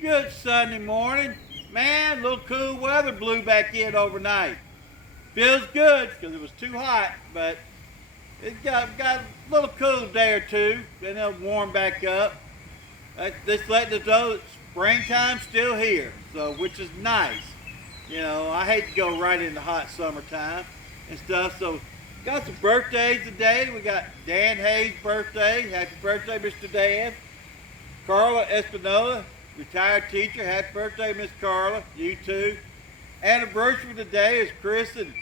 Good Sunday morning. Man, a little cool weather blew back in overnight. Feels good because it was too hot, but it got a little cool day or two. Then it'll warm back up. This letting us know that springtime's still here, so which is nice. You know, I hate to go right into hot summertime and stuff. So got some birthdays today. We got Dan Hayes' birthday. Happy birthday, Mr. Dan. Carla Espinola, retired teacher. Happy birthday, Miss Carla. You too. Anniversary today is Chris and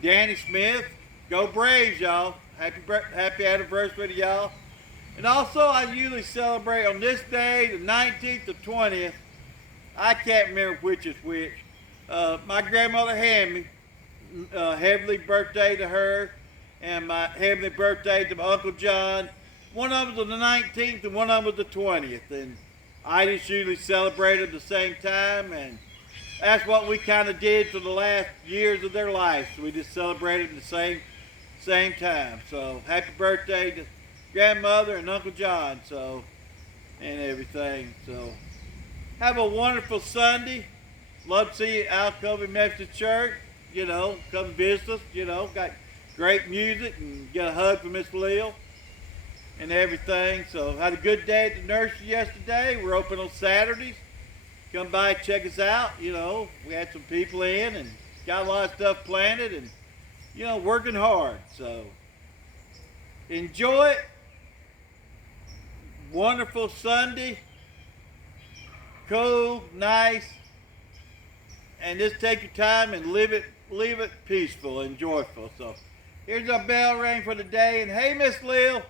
Danny Smith. Go Braves, y'all. Happy anniversary to y'all. And also, I usually celebrate on this day, the 19th or 20th. I can't remember which is which. My grandmother had me. Heavenly birthday to her. And my heavenly birthday to my Uncle John. One of them was on the 19th and one of them was the 20th. And I just usually celebrate at the same time. And that's what we kind of did for the last years of their life. So we just celebrated at the same time. So happy birthday to grandmother and Uncle John. So, and everything. So have a wonderful Sunday. Love to see you out Alcovey Methodist Church. You know, come visit us. You know, got great music and get a hug from Miss Lil and everything. So had a good day at the nursery yesterday. We're open on Saturdays. Come by, check us out. You know, we had some people in and got a lot of stuff planted and, you know, working hard. So enjoy it. Wonderful Sunday. Cool, nice. And just take your time and live it peaceful and joyful. So here's our bell ring for the day. And hey, Miss Lil.